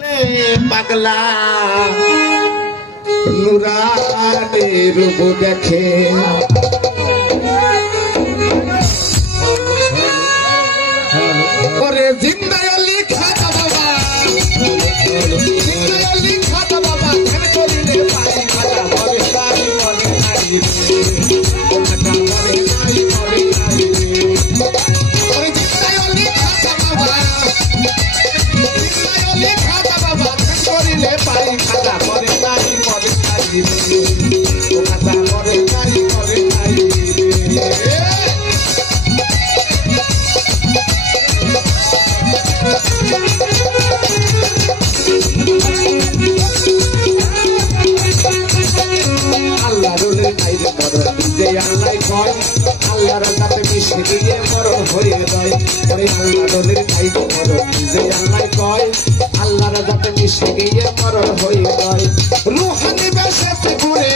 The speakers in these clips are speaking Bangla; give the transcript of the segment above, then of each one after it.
পাগলা নুরানের রূপ দেখে করে জিন্দায় লিখা বাবা জিন্দায় লিখা বাবা ধ্যান করিলে পাই খাজা বলে তাই মনে নাই খাজা বলে তাই মনে নাই করে জিন্দায় লিখা বাবা জিন্দায় লিখা বাবা ধ্যান করিলে পাই খাজা বলে তাই মনে নাই খাজা বলে তাই মনে নাই আল্লাহ রুলের নাইরে মরণ যে আল্লাহ কয় আল্লাহর কাছে মিশে গিয়ে মরণ হয়ে যায় ওরে আল্লাহ রুলের নাইরে মরণ যে আল্লাহ কয় আল্লাহর কাছে মিশে গিয়ে মরণ হয়ে যায় রূহানি বেশে ঘুরে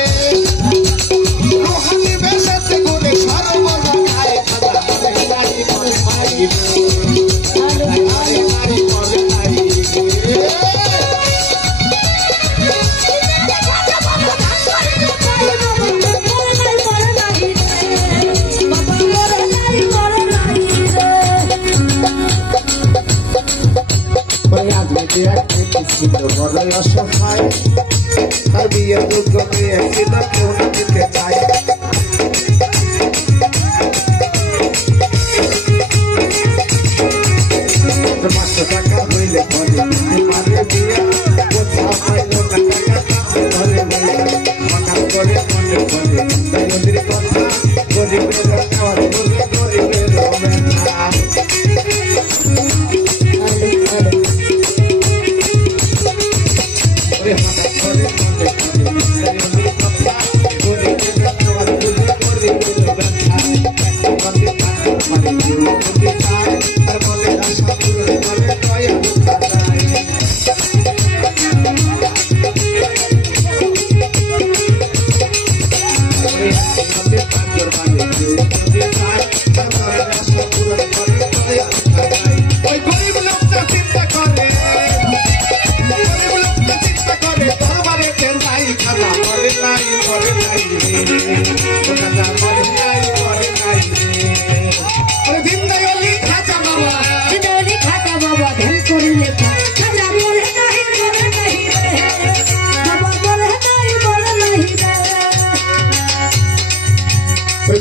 রূহানি বেশে ঘুরে সর্বদা গায় খাজা বলে নাই মনে নাই বড় অসহায় তার বিয়ে যোগ্য মেয়ে ছিল কেউ না দিতে চায় পাঁচশো টাকা হইলে পরে বিয়ে কোথাও পাইল না টাকা ধরে মনে করে মনে করে নদীর কথা গরিবের গরিবের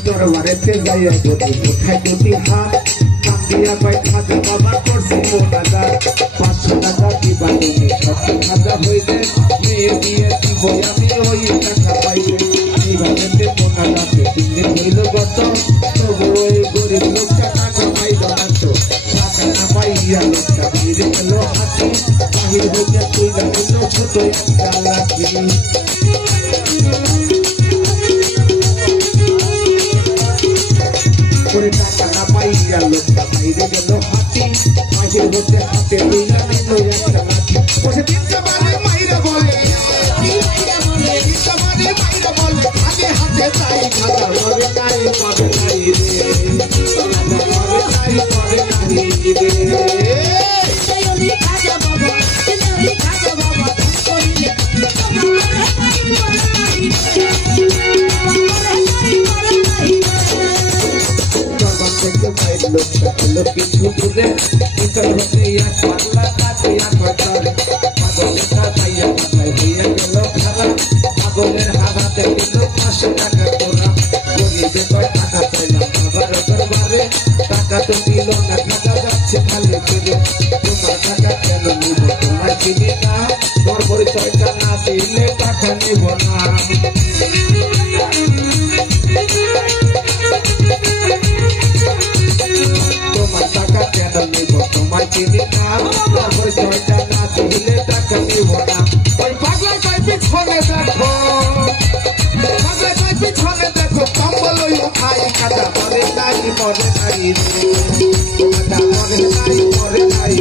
দরবারেতে যাইয়া যদি কোথায় যদি হাত কান্দিয়া পাই খাজা বাবা করছি মোনাজা 500 টাকা দিবা তুমি 70 খাজা হইলে মেয়ে দিয়ে দিব আমি ওই টাকা পাইলে এইভাবে মোনাজাতে 3 দিন হইল গত তবু ওই গরিব লোকটা টাকা পাইল না তো টাকা না পাইয়া লোকটা ফিরে গেল হাতে বাহির হইতে তুই না ছোট একটা লাঠি করে টাকা না পাইয়া লোকটা বাইরে গেল হাতে মাঝে হতে হাতে তুইলা নিল একটা লাঠি বসে তিনটা বারে মাইরা বলে তিনটা বারে মাইরা বলে হাতে হাতে চাই খাজা মরে নাই মরে নাই রে মরে নাই রে খাজা বাবা খাজা বাবা করিলে কিছু দূরে ভিতর হতে এক পাল্লা কাটিয়া পাতারে পাগলটা পাইয়া মাথায় হইয়া গেল খারাপ পাগলের হাতে দিল 500 টাকা তোরা গরিবে কয় টাকা চাইলাম বাবার দরবারে টাকা তো দিল না খাজা যাচ্ছে খালি ফিরে তোমার টাকা কেন নিব তোমার চিনি না তোর পরিচয়টা না দিলে টাকা নিব না তোমার টাকা কেন নিব তোমার চিনি না পরিচয়টা না দিলে টাকা নিব না ওই পাগলা কয় পিছনে দেখো পাগলা কয় পিছনে দেখো কম্বল উঠাই খাজা মরে নাই মরে নাই খাজা মরে নাই মরে নাই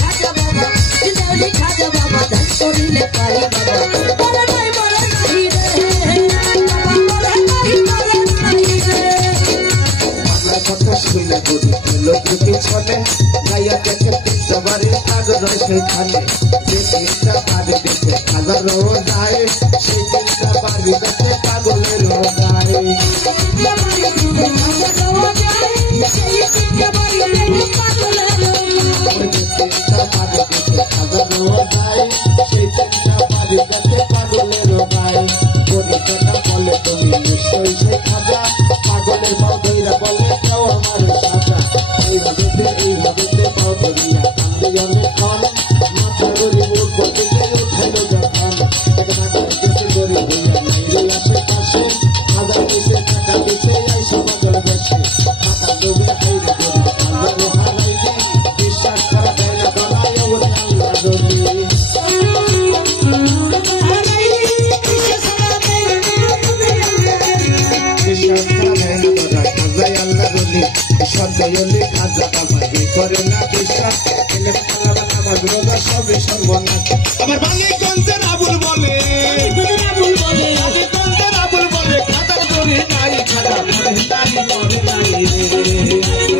খাজা বাবা ধ্যান করিলে পাই বাবা মরে নাই মরে নাই কথা শুনে লোক পিছনে গাইয়া দেখে বাড়ি কাজ রয় সেখানে যে তিনটা বাড়ি দেখে হাজারো যায় সেই তিনটা বাড়ি দেখে পাগলের গায়ে তিনটা বাড়ি দেখে হাজারো যায় সেই তিনটা বাড়ি দেখে পাগলের গায়ে পরিচয়টা বলে তুমি নিশ্চয়ই সে খাজা পাগলের পাও ধইরা বলে কেউ আমার সাজা এইভাবে পাও ধরিয়া কান্দে অনেক ক্ষণ মাথা গরিব গতিতে উঠাইল যখন এক মাথার কিছু গরিব হইয়া নাইরে আশেপাশে হাজার পিছে টাকা পিছে আইসা পাগল বসে টাকা ডুবে আইরে গরিব আল্লাহরে হারাইলি বিশ্বাস করা দেয় না বানায় ওরে আল্লাহ ডরি সন্দেহলি খাজা কামাই করে না বিশ্বাস এলে আমার রোজা সবে সর্বনাশ আমার বালিগঞ্জের আবুল বলে বালিগঞ্জের আবুল বলে খাজা ধরে নাই খাজা ধরে নাই